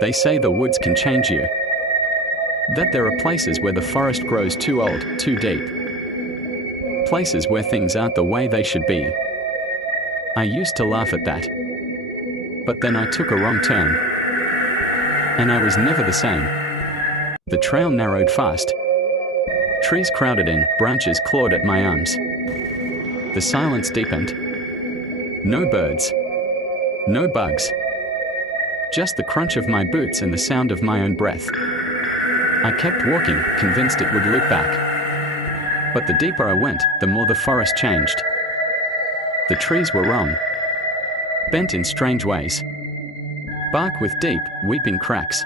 They say the woods can change you. That there are places where the forest grows too old, too deep. Places where things aren't the way they should be. I used to laugh at that. But then I took a wrong turn. And I was never the same. The trail narrowed fast. Trees crowded in, branches clawed at my arms. The silence deepened. No birds. No bugs. Just the crunch of my boots and the sound of my own breath. I kept walking, convinced it would loop back. But the deeper I went, the more the forest changed. The trees were wrong. Bent in strange ways. Bark with deep, weeping cracks.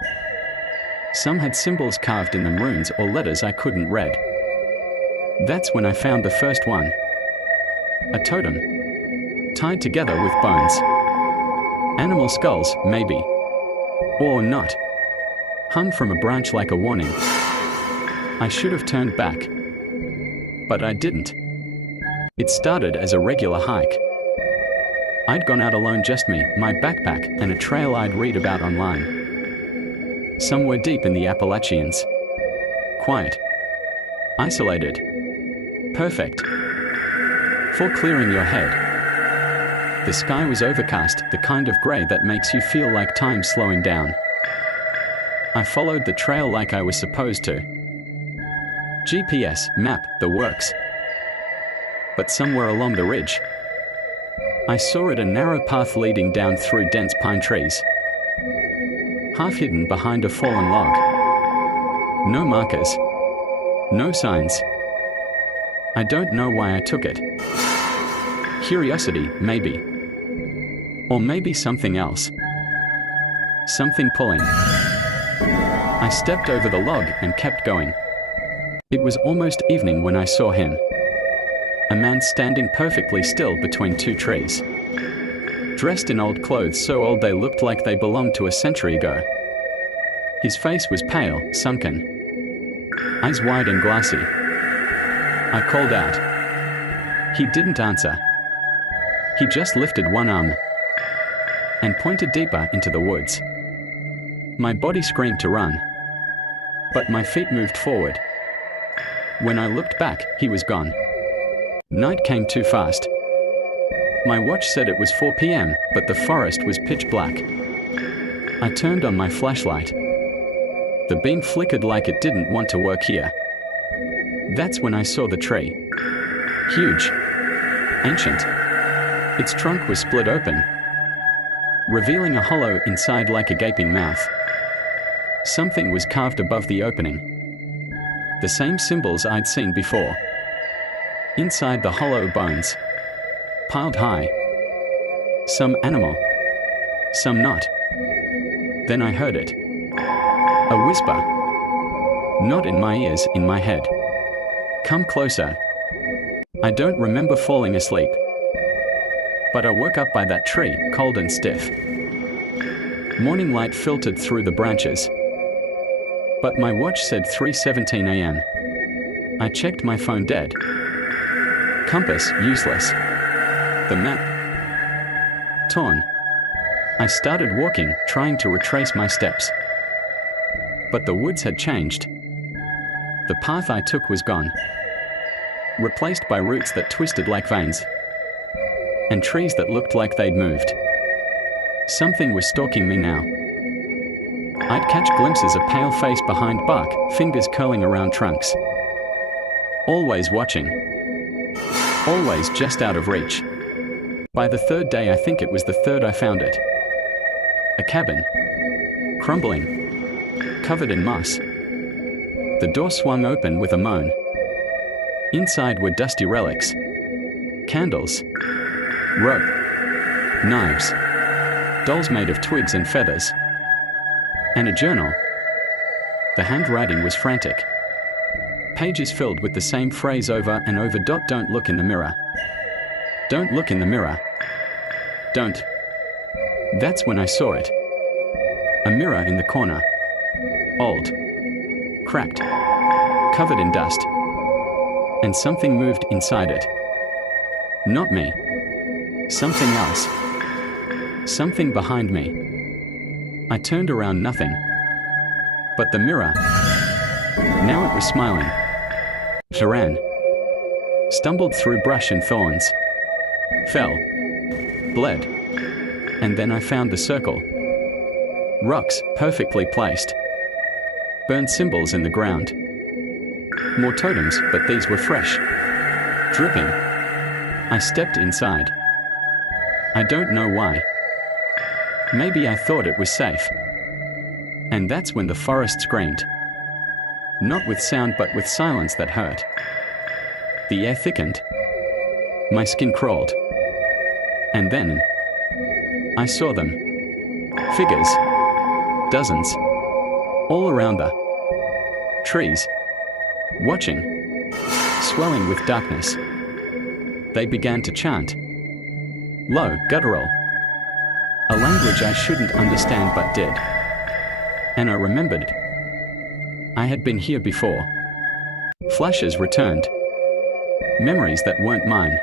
Some had symbols carved in them, runes or letters I couldn't read. That's when I found the first one. A totem. Tied together with bones. Animal skulls, maybe. Or not. Hung from a branch like a warning. I should have turned back. But I didn't. It started as a regular hike. I'd gone out alone, just me, my backpack, and a trail I'd read about online. Somewhere deep in the Appalachians. Quiet. Isolated. Perfect. For clearing your head. The sky was overcast, the kind of gray that makes you feel like time's slowing down. I followed the trail like I was supposed to. GPS, map, the works. But somewhere along the ridge, I saw it, a narrow path leading down through dense pine trees. Half hidden behind a fallen log. No markers. No signs. I don't know why I took it. Curiosity, maybe. Or maybe something else. Something pulling. I stepped over the log and kept going. It was almost evening when I saw him. A man standing perfectly still between two trees. Dressed in old clothes, so old they looked like they belonged to a century ago. His face was pale, sunken. Eyes wide and glassy. I called out. He didn't answer. He just lifted one arm and pointed deeper into the woods. My body screamed to run, but my feet moved forward. When I looked back, he was gone. Night came too fast. My watch said it was 4 p.m., but the forest was pitch black. I turned on my flashlight. The beam flickered like it didn't want to work here. That's when I saw the tree. Huge. Ancient. Its trunk was split open, revealing a hollow inside like a gaping mouth. Something was carved above the opening. The same symbols I'd seen before. Inside the hollow, bones. Piled high. Some animal. Some not. Then I heard it. A whisper. Not in my ears, in my head. Come closer. I don't remember falling asleep. But I woke up by that tree, cold and stiff. Morning light filtered through the branches. But my watch said 3:17 a.m. I checked my phone, dead. Compass, useless. The map, torn. I started walking, trying to retrace my steps. But the woods had changed. The path I took was gone. Replaced by roots that twisted like veins. And trees that looked like they'd moved. Something was stalking me now. I'd catch glimpses of pale face behind bark, fingers curling around trunks. Always watching. Always just out of reach. By the third day, I think it was the third, I found it. A cabin. Crumbling. Covered in moss. The door swung open with a moan. Inside were dusty relics. Candles. Rope. Knives. Dolls made of twigs and feathers. And a journal. The handwriting was frantic. Pages filled with the same phrase over and over. Don't look in the mirror. Don't look in the mirror. Don't. That's when I saw it. A mirror in the corner. Old. Cracked. Covered in dust. And something moved inside it. Not me. Something else. Something behind me. I turned around, nothing. But the mirror. Now it was smiling. I ran. Stumbled through brush and thorns. Fell. Bled. And then I found the circle. Rocks, perfectly placed. Burned symbols in the ground. More totems, but these were fresh. Dripping. I stepped inside. I don't know why. Maybe I thought it was safe. And that's when the forest screamed. Not with sound, but with silence that hurt. The air thickened. My skin crawled. And then I saw them. Figures. Dozens. All around the trees. Watching. Swelling with darkness. They began to chant. Low, guttural. A language I shouldn't understand but did. And I remembered. I had been here before. Flashes returned. Memories that weren't mine.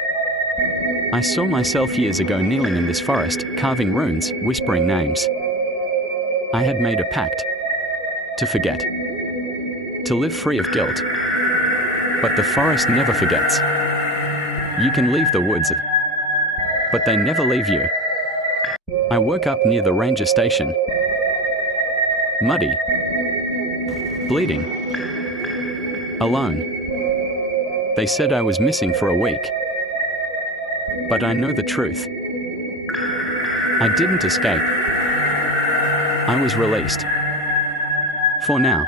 I saw myself years ago kneeling in this forest, carving runes, whispering names. I had made a pact. To forget. To live free of guilt. But the forest never forgets. You can leave the woods, but they never leave you. I woke up near the ranger station. Muddy. Bleeding. Alone. They said I was missing for a week. But I know the truth. I didn't escape. I was released. For now.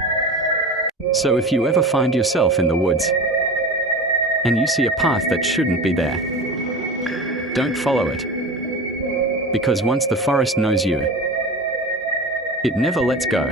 So if you ever find yourself in the woods, and you see a path that shouldn't be there, don't follow it. Because once the forest knows you, it never lets go.